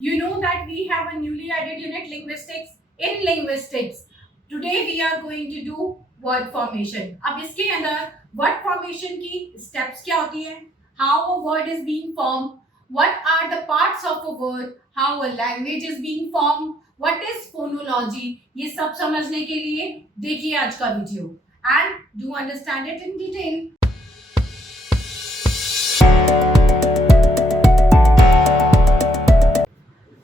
You know that we have a newly added unit linguistics. In linguistics, today we are going to do word formation. अब इसके अंदर word formation की steps क्या होती है, how a word is being formed, what are the parts of a word, how a language is being formed, what is phonology, ये सब समझने के लिए देखिए आज का video and do understand it in detail.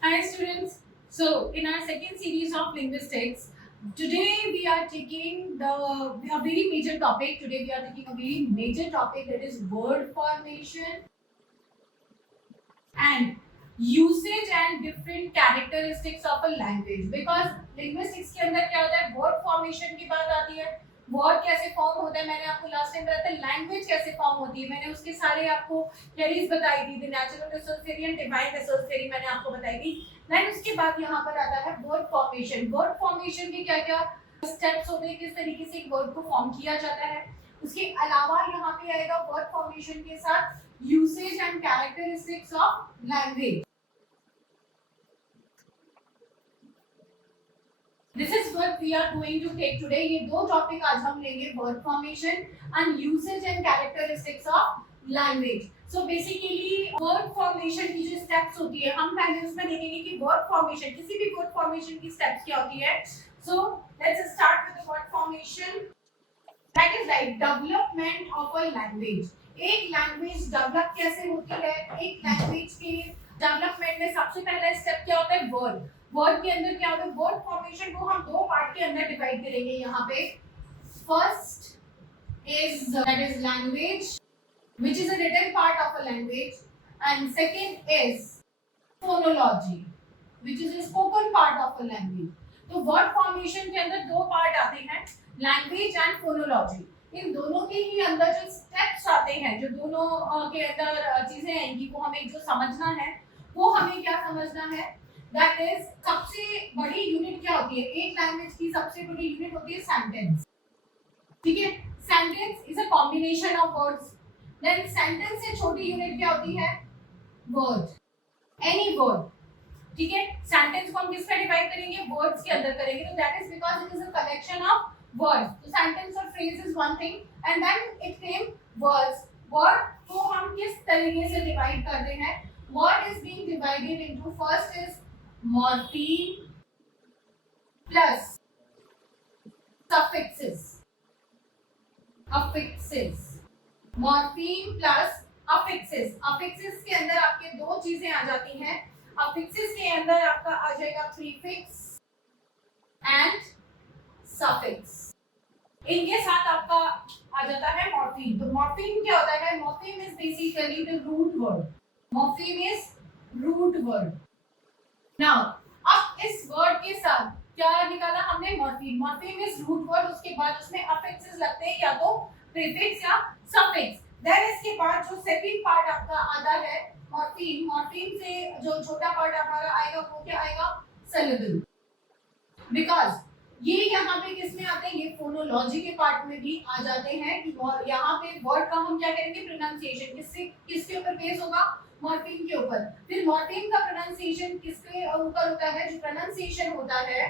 Hi students. So in our second series of linguistics, today we are taking a very major topic. Today we are taking a very major topic, that is word formation and usage and different characteristics of a language. Because linguistics के अंदर क्या होता है, word formation की बात आती है, word कैसे फॉर्म होता है, मैंने आपको लास्ट टाइम बताया था, लैंग्वेज कैसे फॉर्म होती है, मैंने उसके सारे आपको थियरीज बताई थी, natural resource theory and divine resource theory मैंने आपको बताई थी। देन उसके बाद यहाँ पर आता है वर्ड फॉर्मेशन। वर्ड फॉर्मेशन के क्या क्या स्टेप्स होते हैं, किस तरीके से एक वर्ड को फॉर्म किया जाता है। उसके अलावा यहाँ पे आएगा वर्ड फॉर्मेशन के साथ usage and characteristics of language. This is what we are going to take today. ये दो टॉपिक आज हम लेंगे, word formation and usage and characteristics of language. So basically word formation की जो steps होती है, हम पहले उसमें देखेंगे कि word formation, किसी भी word formation की steps क्या होती है. So let's start with the word formation. That is like development of a language. एक language develop कैसे होती है? एक language के development में सबसे पहला step क्या होता है? word. वर्ड के अंदर क्या होता है, वर्ड फॉर्मेशन को हम दो पार्ट के अंदर डिवाइड करेंगे यहाँ पे। First is that is language which is a written part of a language and second is phonology which is a spoken part of a language. तो वर्ड फॉर्मेशन के अंदर दो पार्ट आते हैं, लैंग्वेज एंड फोनोलॉजी। इन दोनों के ही अंदर जो स्टेप्स आते हैं, जो दोनों के अंदर चीजें आएंगी, वो हमें जो समझना है, वो हमें क्या समझना है, दैट इज सबसे बड़ी यूनिट क्या होती है, एक लैंग्वेज की सबसे बड़ी यूनिट होती है सेंटेंस। ठीक है, sentence is a combination of words. Then sentence से छोटी यूनिट क्या होती है, वर्ड, एनी वर्ड। ठीक है, सेंटेंस को हम किस में डिवाइड करेंगे, वर्ड्स के अंदर करेंगे। तो that is because it is a collection of words. तो सेंटेंस और phrase is one thing and then it came words. Word को हम किस तरीके से डिवाइड करते हैं, word is being divided into, first is morpheme plus suffixes, affixes, morpheme plus affixes। affixes के अंदर आपके दो चीजें आ जाती हैं। affixes के अंदर आपका आ जाएगा prefix and suffix, इनके साथ आपका आ जाता है morpheme। तो morpheme क्या होता है, morpheme is basically the root word, morpheme is root word। Now अब इस वर्ड के साथ क्या निकाला हमने, morpheme. Morpheme is root word, उसके बाद उसमें अफिक्सेस लगते हैं, या तो प्रीफिक्स या सफिक्स। देन इसके बाद जो सेकंड पार्ट आपका आता है मॉर्फीम, मॉर्फीम से जो छोटा पार्ट हमारा आएगा वो क्या आएगा, सिलेबल। बिकॉज़ ये यहाँ पे किस में आते हैं, ये फोनोलॉजी के पार्ट में भी आ जाते हैं कि यहाँ पे वर्ड का हम क्या करेंगे, प्रोनाउंसिएशन किससे किसके ऊपर बेस होगा, मॉर्फीम के ऊपर। फिर मॉर्फीम का प्रोनाउंसिएशन किसके ऊपर होता है, जो प्रोनाउंसिएशन होता है,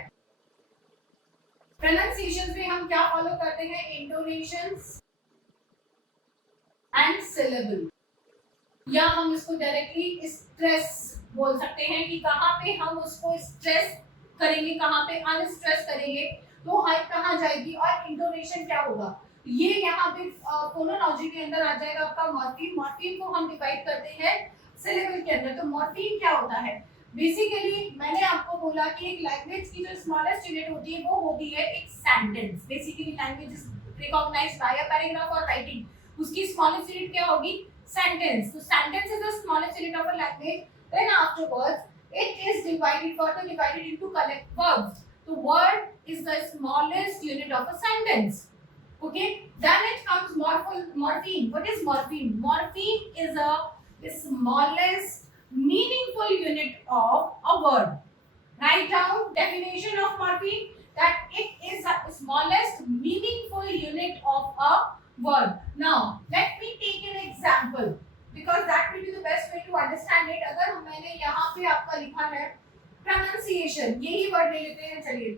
प्रोनाउंसिएशन में हम क्या फॉलो करते हैं, इंटोनेशंस एंड सिलेबल, या हम इसको डायरेक्टली स्ट्रेस बोल सकते हैं कि कहाँ पे हम उसको स्ट्रेस करेंगे, कहाँ पे अनस्ट्रेस करेंगे, तो हाइट कहाँ जाएगी और इंटोनेशन क्या होगा, ये यहाँ पे फोनोलॉजी के अंदर आ जाएगा आपका मॉर्फीम। मॉर्फीम को हम डिवाइड करते हैं सिलेबल के अंदर। तो मॉर्फीम क्या होता है, बेसिकली मैंने आपको बोला कि एक लैंग्वेज की जो स्मॉलेस्ट यूनिट होती है वो होती है एक सेंटेंस। Basically language is recognized by a paragraph और राइटिंग, उसकी स्मॉलेस्ट यूनिट क्या होगी, सेंटेंस। तो sentence is the smallest unit of a language. Then afterwards it is further divided into collect verbs. The word is the smallest unit of a sentence. Okay, then it comes morpheme. What is morpheme? Morpheme is the smallest meaningful unit of a word. Write down definition of morpheme, that it is the smallest meaningful unit of a word. Now let me take an example. because that will be the best way to understand it. अगर मैंने यहाँ पे आपका लिखा है pronunciation, यही word ले लेते हैं, चलिए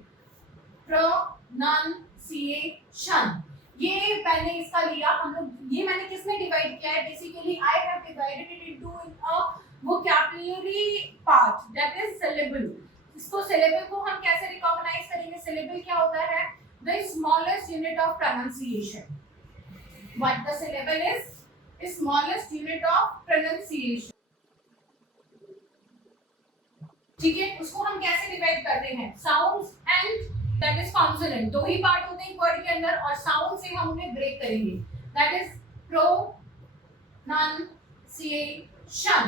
pronunciation, ये मैंने इसका लिया, हम लोग ये मैंने किसमें डिवाइड किया है, basically I have divided it into a vocabulary part that is syllable. इसको सिलेबल को हम कैसे रिकॉग्नाइज करेंगे, सिलेबल क्या होता है, the smallest unit of pronunciation. What the syllable is, smallest unit of pronunciation. ठीक है, उसको हम कैसे डिवाइड करते हैं, sounds and that is consonant. दो ही पार्ट होते हैं वर्ड के अंदर और साउंड से हम उन्हें ब्रेक करेंगे. That is pronunciation.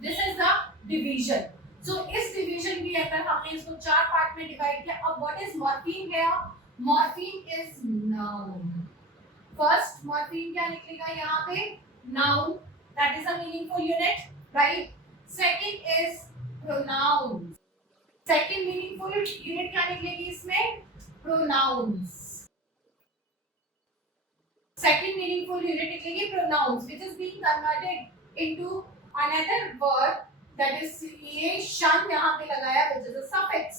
This is the division. So इस डिवीजन के अंदर हमने इसको चार पार्ट में डिवाइड किया. अब व्हाट इज मॉर्फीम है, morpheme is noun. First morpheme क्या निकलेगा यहाँ पे, noun, that is a meaningful unit, right. Second is pronouns. Second meaningful unit क्या निकलेगी इसमें, प्रोनाउंस. सेकंड मीनिंगफुल यूनिट निकलेगी pronouns, which is being converted into another word that is, ये शन यहाँ पे लगाया which is a suffix,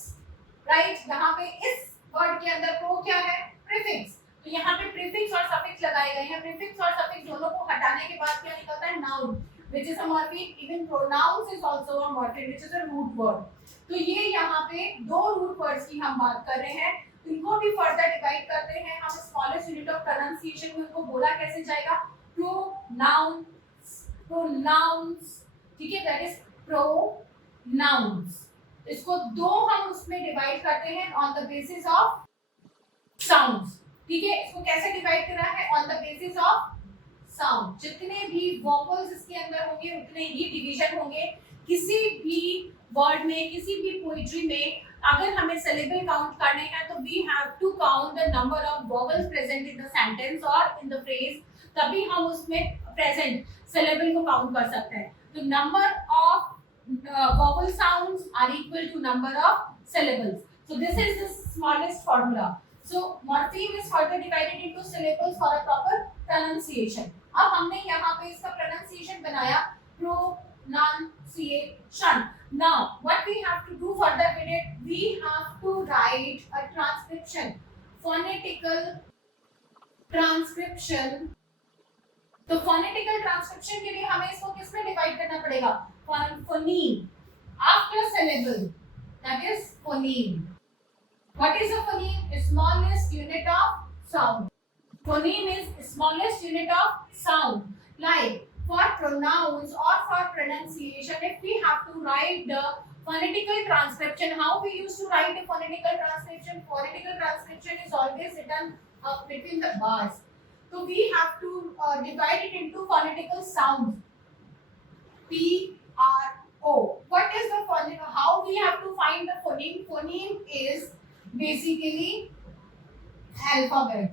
right. यहाँ पे इस वर्ड के अंदर प्रो क्या है, प्रीफिक्स. तो यहाँ पे प्रीफिक्स और सफिक्स लगाए गए हैं. प्रीफिक्स और सफिक्स दोनों को हटाने के बाद क्या निकलता है, noun, which is a morpheme. Even pronouns is also a morpheme, which is a root word. तो ये यहाँ पे दो रूट वर्ड्स की हम बात कर रहे हैं. इनको भी फर्दर डिवाइड करते हैं हम. स्मॉलेस्ट यूनिट ऑफ प्रोनाउंसिएशन में इनको बोला कैसे जाएगा, प्रोनाउंस, प्रोनाउंस. ठीक है, दैट इज प्रोनाउंस. इसको दो हम उसमें डिवाइड करते हैं on the basis of sounds. ठीक है, इसको कैसे डिवाइड करा है, on the basis of sound. जितने भी वोवेल्स इसके अंदर होंगे उतने ही डिवीजन होंगे. किसी भी वर्ड में, किसी भी पोएट्री में अगर हमें सिलेबल काउंट करने हैं तो we have to count the number of vowels present in the sentence और इन द फ्रेज, तभी हम उसमें प्रेजेंट सिलेबल को काउंट कर सकते हैं. तो number of vowel sounds are equal to number of syllables. So this is the smallest formula. So morpheme is further divided into syllables for a proper pronunciation. अब हमने यहाँ पे इसका pronunciation बनाया pronunciation. Now what we have to do further with it, we have to write a transcription, phonetical transcription. तो phonetical transcription के लिए हमें इसको किस में डिवाइड करना पड़ेगा, phoneme after syllable, that is phoneme. What is a phoneme? Smallest unit of sound. Phoneme is smallest unit of sound. Like for pronouns or for pronunciation, if we have to write the phonetical transcription, how we used to write the phonetical transcription? Phonetical transcription is always written between the bars. So we have to divide it into phonetical sounds. P R O. What is the phoneme? How we have to find the phoneme? Phoneme is basically alphabet.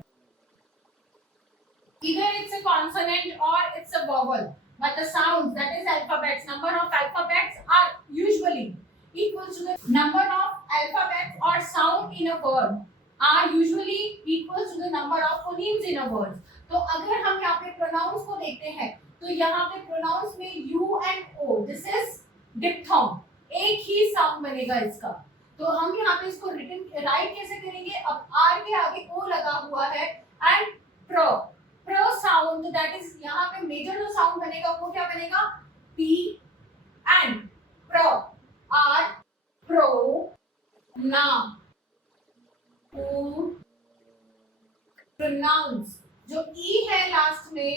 Either it's a consonant or it's a vowel, but the sounds, that is alphabets, number of alphabets are usually equal to the number of alphabets or sound in a word are usually equal to the number of phonemes in a word. तो अगर हम यहाँ पे pronouns को देखते हैं तो यहाँ पे pronouns में U and O, this is diphthong, एक ही sound बनेगा इसका. तो हम यहाँ पे इसको written राइट कैसे करेंगे, अब R के आगे O लगा हुआ है and pro sound, that is यहाँ पे मेजर जो साउंड बनेगा वो क्या बनेगा, P and pro, R pro na pronounce. जो E है लास्ट में,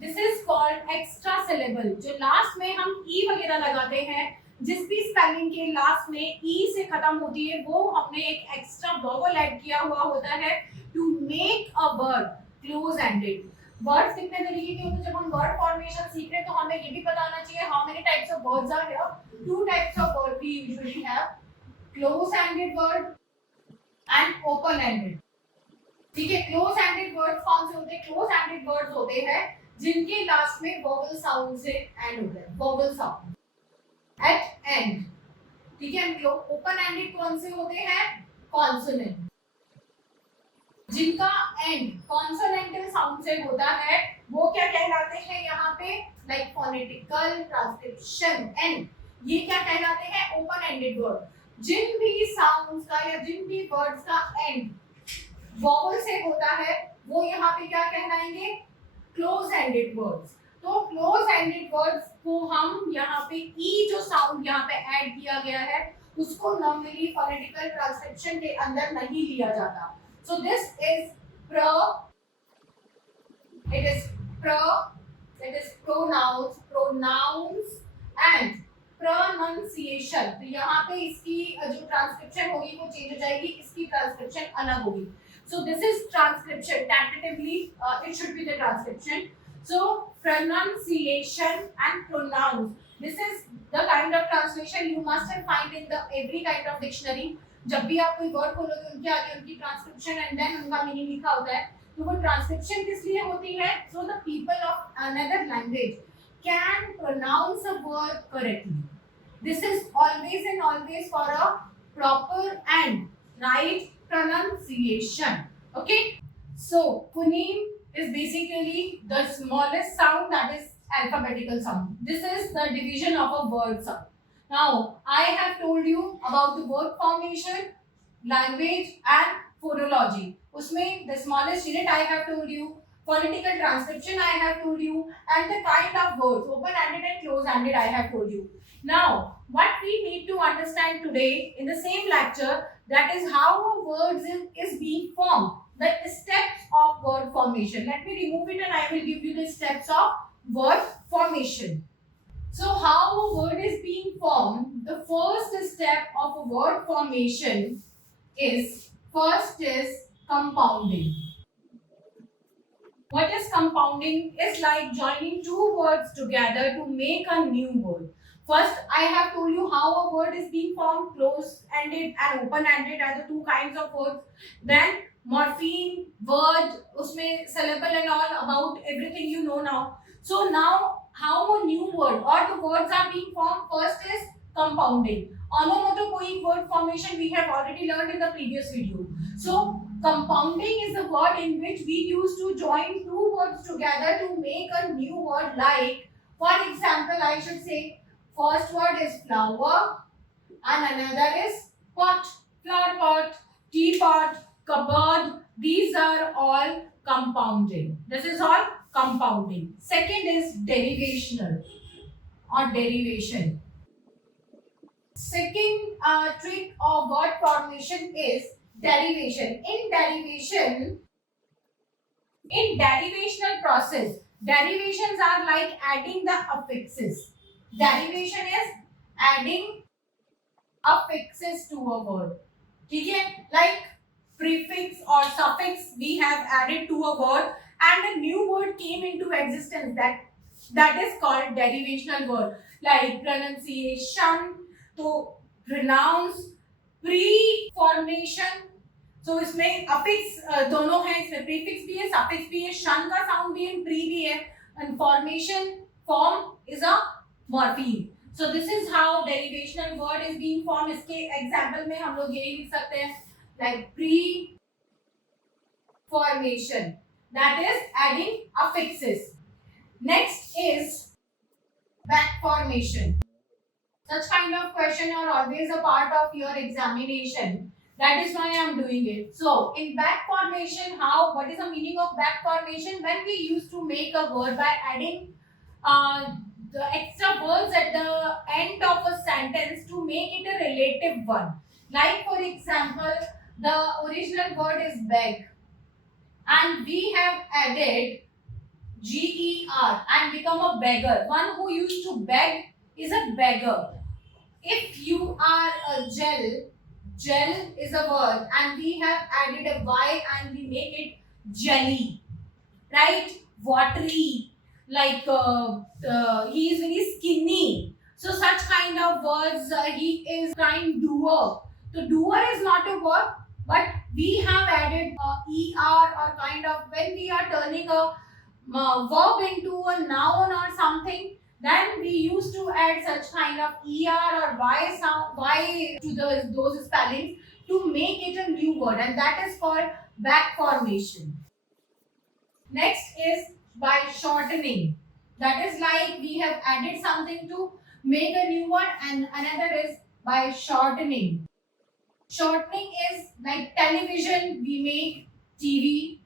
this is called extra syllable. जो लास्ट में हम E वगैरह लगाते हैं, जिस भी स्पेलिंग के लास्ट में E से खत्म होती है, वो हमने एक एक्स्ट्रा वोवेल ऐड किया हुआ होता है to make a word close ended. Words कितने तरीके के होते हैं, जब हम वर्ड फॉर्मेशन सीख रहे हैं तो हमें ये भी पता होना चाहिए how many types of words are here. Two types of word we usually have, close ended word and open ended. ठीक है, क्लोज एंडेड वर्ड्स कौन से होते हैं, क्लोज एंडेड वर्ड्स होते हैं जिनके लास्ट में वोवेल साउंड से एंड होता है, वोवेल साउंड एट एंड. ठीक है, ओपन एंडेड कौन से होते हैं, कॉन्सोनेंट, जिनका एंड कॉन्सोनेंटल साउंड से होता है, वो क्या कहलाते हैं यहाँ पे, like phonetical transcription. And ये क्या कहलाते हैं? Open ended word. जिन भी साउंड्स का या जिन भी वर्ड्स का एंड वॉवल से होता है वो यहाँ पे क्या कहलाएंगे? Close ended words. तो क्लोज एंडेड वर्ड्स को हम यहाँ पे ई जो साउंड यहाँ पे ऐड किया गया है उसको नॉर्मली फोनेटिकल ट्रांसक्रिप्शन के अंदर नहीं लिया जाता। So this is pronouns and pronunciation। तो यहाँ पे इसकी जो ट्रांसक्रिप्शन होगी वो चेंज हो जाएगी, इसकी ट्रांसक्रिप्शन अलग होगी। So this is transcription. Tentatively, it should be the transcription. So pronunciation and pronouns. This is the kind of translation you must have find in the every kind of dictionary. जब भी आप कोई word खोलोगे उनके आगे उनकी transcription and then उनका meaning लिखा होता है। तो वो ट्रांसक्रिप्शन किस लिए होती है? So the people of another language can pronounce a word correctly. This is always and always for a proper and right pronunciation. Okay, so phoneme is basically the smallest sound, that is alphabetical sound. This is the division of a word sound. Now I have told you about the word formation, language and phonology. Usme the smallest unit I have told you, phonetical transcription I have told you, and the kind of words, open ended and close ended, I have told you. Now what we need to understand today in the same lecture, that is how a word is being formed, the steps of word formation. Let me remove it and I will give you the steps of word formation. So how a word is being formed, the first step of a word formation is, first is compounding. What is compounding? Is like joining two words together to make a new word. First, I have told you how a word is being formed. Close-ended and open-ended are the two kinds of words. Then morpheme, word, उसमें syllable and all, about everything you know now. So now, how a new word or the words are being formed? First is compounding. Onomatopoeic word formation we have already learned in the previous video. So compounding is a word in which we use to join two words together to make a new word. Like, for example, I should say, first word is flower and another is pot. Flower pot, teapot, cupboard, these are all compounding. This is all compounding. Second is derivational or derivation. Second trick of word formation is derivation. In derivational process, derivations are like adding the affixes. Derivation is adding affixes to a word. ठीक है? Like prefix or suffix we have added to a word and a new word came into existence, that is called derivational word. Like pronunciation, तो pronounce, preformation, so इसमें affix दोनों हैं, इसमें prefix भी है, suffix भी है, शन का sound भी है, pre भी है, and formation, form is a morpheme. So this is how derivational word is being formed. इसके example में हम लोग यही लिख सकते हैं, like preformation, that is adding affixes. Next is back formation. Such kind of question are always a part of your examination. That is why I am doing it. So in back formation, what is the meaning of back formation? When we used to make a word by adding the extra words at the end of a sentence to make it a relative one. Like for example, the original word is beg and we have added GER and become a beggar. One who used to beg is a beggar. If you are a gel is a word and we have added a Y and we make it jelly, right? Watery, like he is very skinny. So such kind of words, he is kind doer. So doer is not a word, but we have added ER or kind of, when we are turning a verb into a noun or something, then we used to add such kind of ER or Y sound, Y to those spellings to make it a new word, and that is called back formation. Next is by shortening. That is like we have added something to make a new word, and another is by shortening. Shortening is like television, we make TV.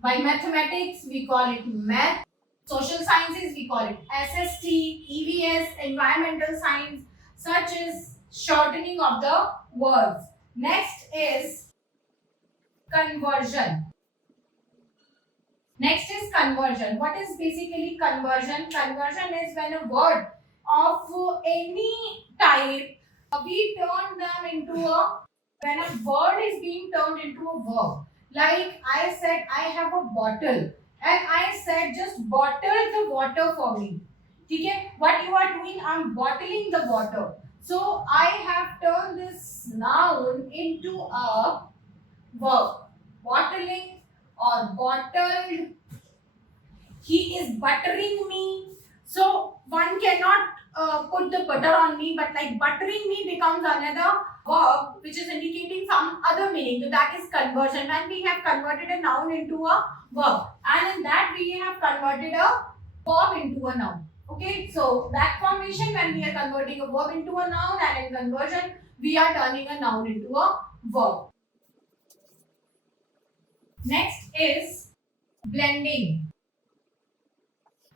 By mathematics, we call it math. Social sciences, we call it SST, EVS, environmental science, such as shortening of the words. Next is conversion. Next is conversion. What is basically conversion? Conversion is when a word of any type we turn them into a, when a word is being turned into a verb. Like I said, I have a bottle, and I said just bottle the water for me. Okay, what you are doing? I'm bottling the water. So I have turned this noun into a verb. Bottling or bottled. He is buttering me. So one cannot put the butter on me, but like buttering me becomes another verb which is indicating some other meaning. So that is conversion. When we have converted a noun into a verb, and in that we have converted a verb into a noun. Okay, so that formation, when we are converting a verb into a noun, and in conversion we are turning a noun into a verb. Next is blending.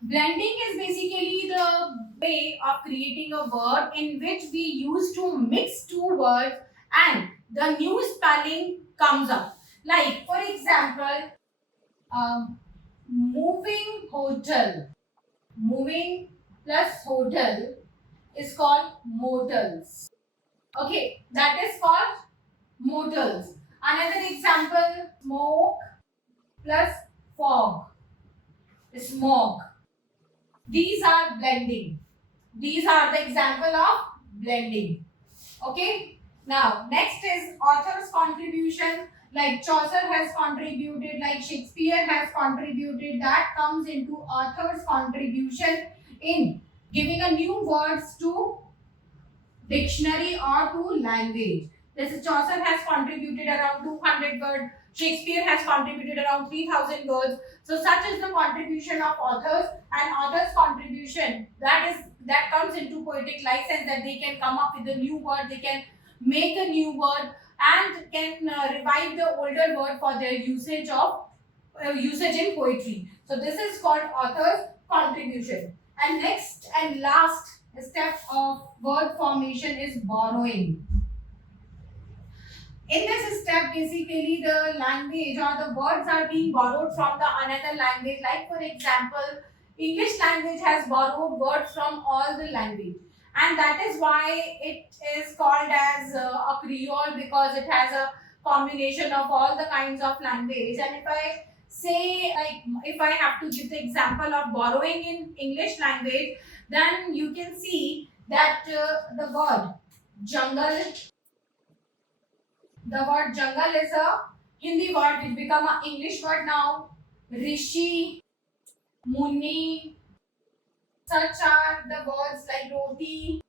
Blending is basically the way of creating a word in which we use to mix two words and the new spelling comes up. Like, for example, moving hotel. Moving plus hotel is called motels. Okay, that is called motels. Another example, smoke plus fog. Smog. These are blending. These are the example of blending. Okay. Now, next is author's contribution. Like Chaucer has contributed, like Shakespeare has contributed. That comes into author's contribution in giving a new words to dictionary or to language. This is Chaucer has contributed around 200 words. Shakespeare has contributed around 3000 words. So such is the contribution of authors, and authors' contribution that comes into poetic license, that they can come up with a new word, they can make a new word, and can revive the older word for their usage in poetry. So this is called author's contribution. And next and last step of word formation is borrowing. In this step, basically the language or the words are being borrowed from the another language. Like for example, English language has borrowed words from all the language, and that is why it is called as a Creole, because it has a combination of all the kinds of language. And if I say, like, if I have to give the example of borrowing in English language, then you can see that the word jungle, the word jungle is a Hindi word which become an English word now. Rishi, Muni, such are the words like roti,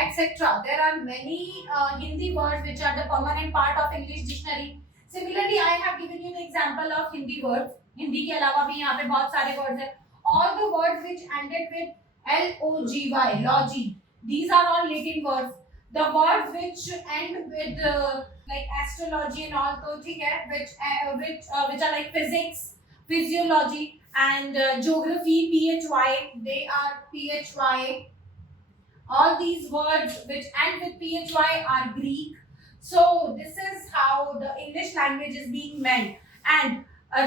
etc. There are many Hindi words which are the permanent part of English dictionary. Similarly, I have given you the example of Hindi words. Hindi के अलावा भी यहाँ पे बहुत सारे words हैं. All the words which ended with logy, logy. These are all Latin words. The words which end with like astrology and all, तो ठीक है, which are like physics, physiology, and geography, phy. They are phy. All these words which end with phy are Greek. So this is how the English language is being meant. And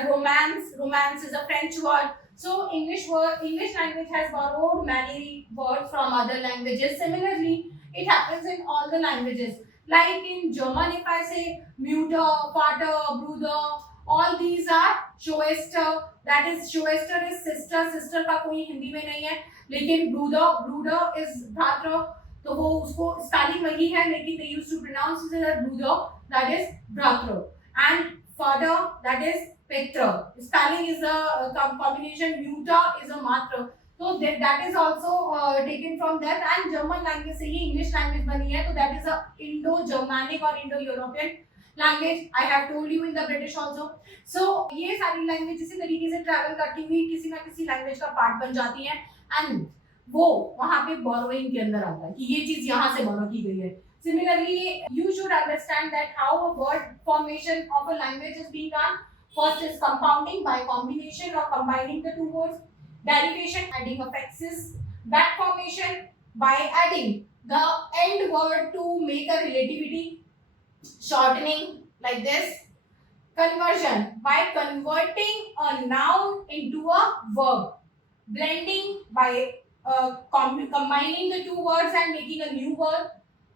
romance is a French word. So English language has borrowed many words from other languages. Similarly, it happens in all the languages. Like in German, if I say Mutter, Vater, Bruder, all these are Schwester. That is, Schwester is sister. Sister का कोई हिंदी में नहीं है. लेकिन Bruder is Bhatra. तो वो उसको spelling वही है, लेकिन they used to pronounce it as Bruder. That is Bhatra. And father, that is Petra. Spelling is a combination. Mutter is a Matra. So that is also taken from that. And German language से ही English language बनी है. तो that is a Indo-Germanic or Indo-European language I have told you in the British also. So ये सारी language इसी तरीके से travel करती हुई किसी ना किसी लैंग्वेज का पार्ट बन जाती है एंड वो वहां पे बोरोइंग के अंदर आता है कि ये चीज यहाँ से बोरो की गई है. Similarly, you should understand that how a word formation of a language is being done. First is compounding by combination or combining the two words. Derivation, adding affixes. Back formation by adding the end word to make a relativity. Shortening like this. Conversion by converting a noun into a verb. Blending by combining the two words and making a new word.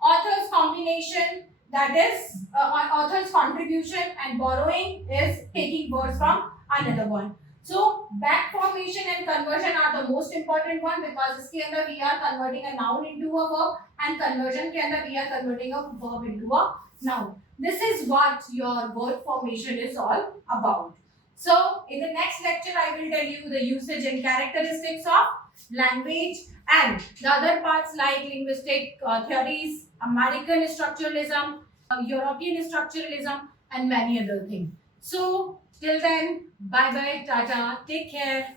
Author's combination, that is author's contribution, and borrowing is taking words from another one. So back formation and conversion are the most important one because इसके अंदर we are converting a noun into a verb and conversion के अंदर we are converting a verb into a noun. This is what your word formation is all about. So in the next lecture I will tell you the usage and characteristics of language and the other parts like linguistic theories, American structuralism, European structuralism, and many other things. So till then, bye bye, tata, take care.